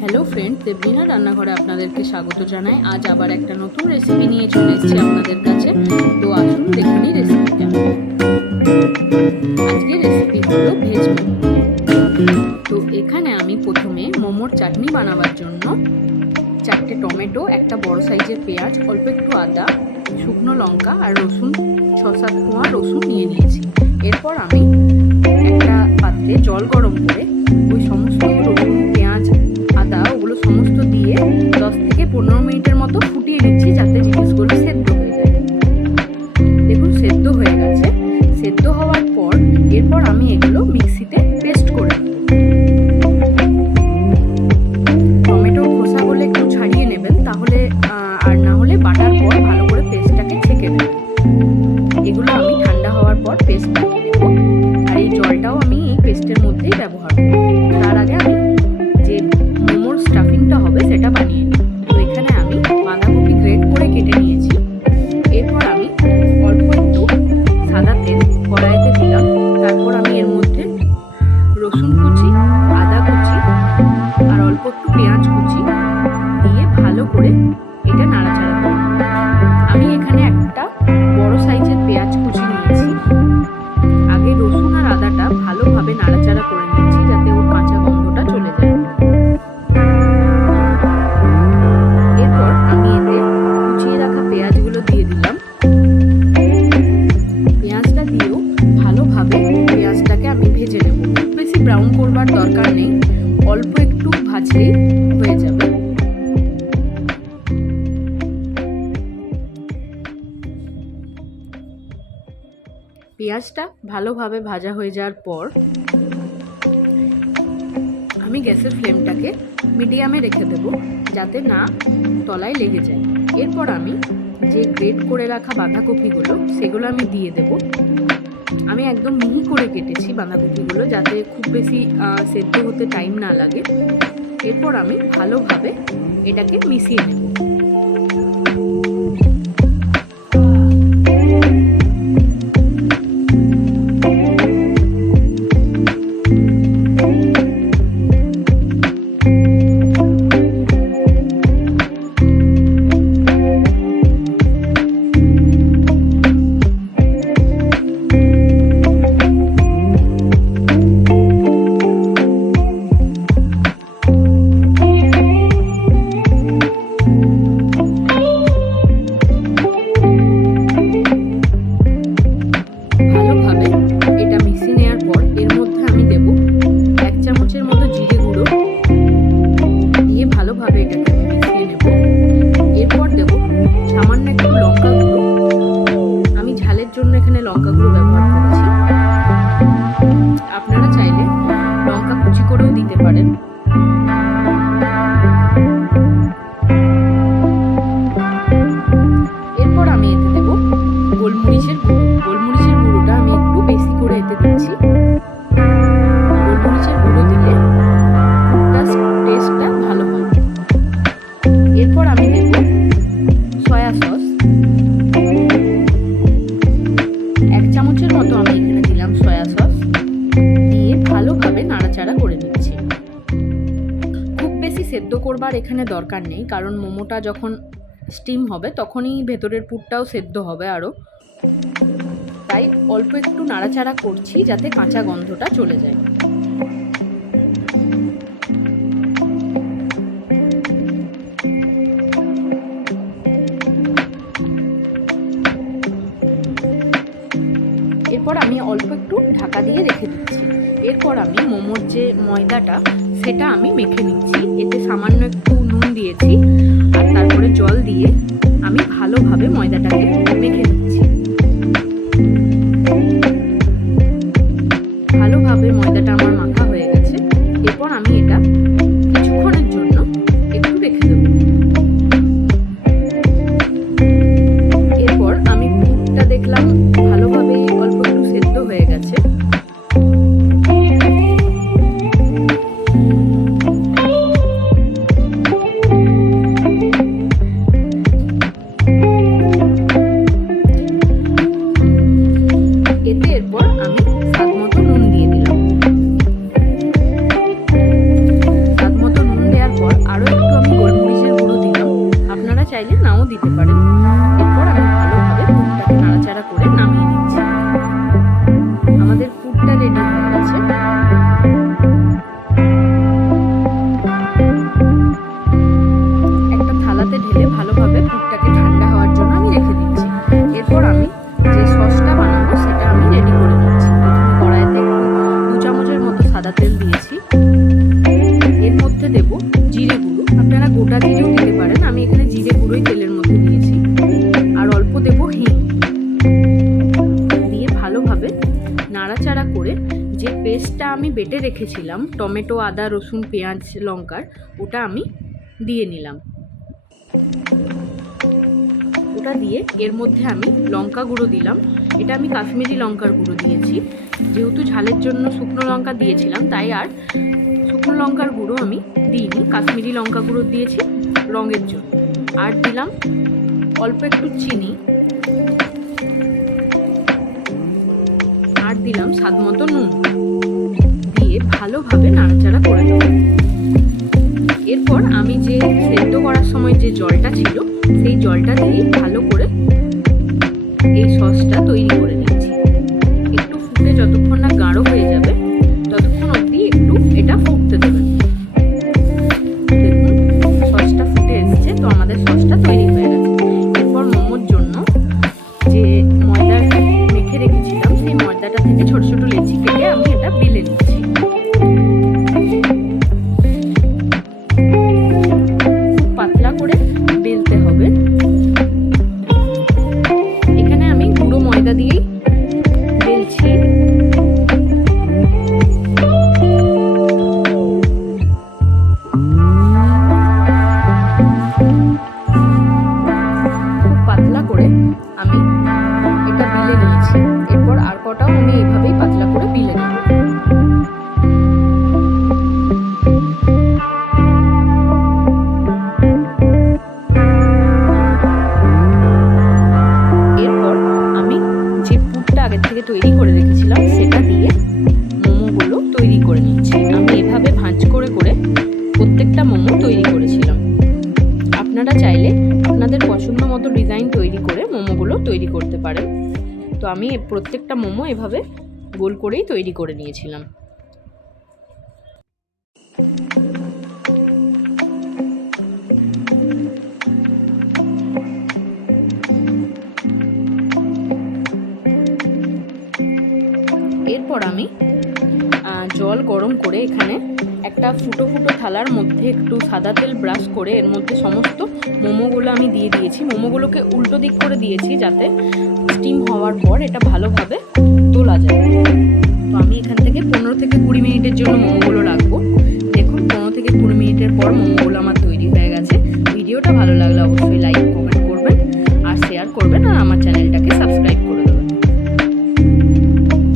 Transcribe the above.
Hello friends, Deblina রান্নাঘরে আপনাদেরকে স্বাগত জানাই। আজ আবার একটা নতুন রেসিপি নিয়ে চলে এসেছি আপনাদের কাছে। তো আসুন দেখে নিই রেসিপিটা। আজকে রেসিপি হলো ভেজ মোমো। তো এখানে আমি প্রথমে মোমোর চাটনি বানাবার জন্য 4টে টমেটো, একটা বড় সাইজের পেঁয়াজ, অল্প একটু আদা, শুকনো লঙ্কা আর রসুন 6-7 কোয়া রসুন নিয়ে নিয়েছি। এরপর আমি একটা পাত্রে জল গরম করে ওই সমস্ত রসুন, পেঁয়াজ, আদা ওগুলো সমস্ত দিয়ে 10 থেকে 15 মিনিটের মতো ফুটিয়ে নিচ্ছি, যাতে জিনিসগুলো সেদ্ধ হয়ে যায়। দেখুন সেদ্ধ হয়ে গেছে। সেদ্ধ হওয়ার পর এরপর আমি এগুলো মিক্সিতে পেস্ট করে নেব। টমেটোর খোসাগুলো একটু ছাড়িয়ে নেবেন, তাহলে আর না হলে বাটার পর ভালো করে পেস্টটাকে ছেঁকে নেবেন। এগুলো আমি ঠান্ডা হওয়ার পর পেস্ট বানিয়ে নেব, আর এই জলটাও আমি এই পেস্টের মধ্যেই ব্যবহার করব। তার আগে আমি যে মোমোর স্টাফিংটা হবে সেটা বানিয়ে নিই। তো এখানে আমি বাঁধাকপি গ্রেট করে কেটে নিয়েছি। এরপর আমি অল্প একটু সাদা তেল কড়াইতে দিলাম। তারপর আমি এর মধ্যে রসুন কুচি, আদা কুচি আর অল্প একটু পেঁয়াজ কুচি দিয়ে ভালো করে এটা নাড়াচাড়া করব। আমি এখানে একটা বড় সাইজের পেঁয়াজ কুচি নিয়েছি। আগে রসুন আর আদাটা ভালোভাবে নাড়াচাড়া করে নিচ্ছি, যাতে ওর কাঁচা গন্ধটা চলে যায়। এরপর আমি এতে কুচিয়ে রাখা পেঁয়াজগুলো দিয়ে দিলাম। পেঁয়াজটা দিয়েও ভালোভাবে পেঁয়াজটাকে আমি ভেজে নেব। খুব বেশি ব্রাউন করবার দরকার নেই, অল্প একটু ভাজলেই হয়ে যাবে। পেঁয়াজটা ভালোভাবে ভাজা হয়ে যাওয়ার পর আমি গ্যাসের ফ্লেমটাকে মিডিয়ামে রেখে দেব, যাতে না তলায় লেগে যায়। এরপর আমি যে গ্রেট করে রাখা বাঁধাকপিগুলো সেগুলো আমি দিয়ে দেব। আমি একদম মিহি করে কেটেছি বাঁধাকপিগুলো, যাতে খুব বেশি সেদ্ধ হতে টাইম না লাগে। এরপর আমি ভালোভাবে এটাকে মিশিয়ে নেব। জন্য এখানে লঙ্কা গুঁড়ো ব্যবহার করেছি। আপনারা চাইলে লঙ্কা কুচি করেও দিতে পারেন। এরপর আমি এতে দেব গোলমরিচের গুঁড়ো। গোলমরিচের গুঁড়োটা আমি একটু বেশি করে এতে দিচ্ছি। গোলমরিচের গুঁড়ো দিলে টেস্টটা ভালো হয়। এরপর আমি দেব সয়া সস। 1 চামচের মতো আমি এখানে দিলাম সয়া সস, দিয়ে ভালোভাবে নাড়াচাড়া করে নিচ্ছি। খুব বেশি সেদ্ধ করবার এখানে দরকার নেই, কারণ মোমোটা যখন স্টিম হবে তখনই ভেতরের পুরটাও সেদ্ধ হবে আরও। তাই অল্প একটু নাড়াচাড়া করছি, যাতে কাঁচা গন্ধটা চলে যায়। এরপর আমি অল্প একটু ঢাকা দিয়ে রেখে দিচ্ছি। এরপর আমি মোমোর যে ময়দাটা সেটা আমি মেখে নিচ্ছি। এতে সামান্য একটু নুন দিয়েছি, আর তারপরে জল দিয়ে আমি ভালোভাবে ময়দাটাকে মেখে নিচ্ছি। ভালোভাবে ময়দাটা আমার মাখা হয়ে গেছে। এরপর আমি এটা কিছুক্ষণের জন্য একটু রেখে দেব। এরপর আমি পুরটা দেখলাম ভালোভাবে অল্প একটু সেদ্ধ হয়ে গেছে। এতে এরপর আমি স্বাদ মতো নুন দিয়ে দিলাম। গোটা জিরেও দিতে পারেন, আমি এখানে জিরে গুঁড়োই তেলের মধ্যে দিয়েছি। আর অল্প দেবো হিং, দিয়ে ভালোভাবে নাড়াচাড়া করে যে পেস্টটা আমি বেটে রেখেছিলাম টমেটো, আদা, রসুন, পেঁয়াজ, লঙ্কার, ওটা আমি দিয়ে নিলাম। ওটা দিয়ে এর মধ্যে আমি লঙ্কা গুঁড়ো দিলাম। এটা আমি কাশ্মীরি লঙ্কার গুঁড়ো দিয়েছি, যেহেতু ঝালের জন্য শুকনো লঙ্কা দিয়েছিলাম তাই আর শুকনো লঙ্কার গুঁড়ো আমি দিইনি, কাশ্মীরি লঙ্কা গুঁড়ো দিয়েছি রঙের জন্য। আর দিলাম অল্প একটু চিনি, আর দিলাম স্বাদ মতো নুন, দিয়ে ভালোভাবে নাড়াচাড়া করে দেব। এরপর আমি যে সেদ্ধ করার সময় যে জলটা ছিল সেই জলটা দিয়ে ভালো করে এই সসটা তৈরি করে নিচ্ছি। একটু ফুটে যতক্ষণ না গাঢ় হয়ে যাবে ততক্ষণ অবধি একটু এটা ফুটতে দেবেন। দেখুন সসটা ফুটে এসেছে, তো আমাদের সসটা তৈরি হয়ে গেছে। এরপর মোমোর জন্য যে ময়দা মেখে রেখেছিলাম সেই ময়দাটা থেকে ছোট ছোট লেচি কেটে আমি এটা বেলে নিচ্ছি। পাতলা করে বেলতে হবে। এখানে আমি গুঁড়ো ময়দা দিয়েই বেলছি। খুব পাতলা করে আমি এটা বেলে নিয়েছি। এরপর আর কটাও আমি এইভাবেই পাতলা করে বেলে নেব। আগের থেকে তৈরি করে রেখেছিলাম সেটা দিয়ে মোমোগুলো তৈরি করে নিচ্ছি। আমি এভাবে ভাঁজ করে করে প্রত্যেকটা মোমো তৈরি করেছিলাম। আপনারা চাইলে আপনাদের পছন্দ মতো ডিজাইন তৈরি করে মোমোগুলো তৈরি করতে পারেন। তো আমি প্রত্যেকটা মোমো এভাবে গোল করেই তৈরি করে নিয়েছিলাম। এরপর আমি জল গরম করে এখানে একটা ফুটো ফুটো থালার মধ্যে একটু সাদা তেল ব্রাশ করে এর মধ্যে সমস্ত মোমোগুলো আমি দিয়ে দিয়েছি। মোমোগুলোকে উল্টো দিক করে দিয়েছি যাতে স্টিম হওয়ার পর এটা ভালোভাবে তোলা যায়। তো আমি এখান থেকে 15 থেকে 20 মিনিটের জন্য মোমোগুলো রাখবো। দেখুন 15 থেকে 20 মিনিটের পর মোমোগুলো আমার তৈরি হয়ে গেছে। ভিডিওটা ভালো লাগলে অবশ্যই লাইক, কমেন্ট করবেন আর শেয়ার করবেন, আর আমার চ্যানেলটা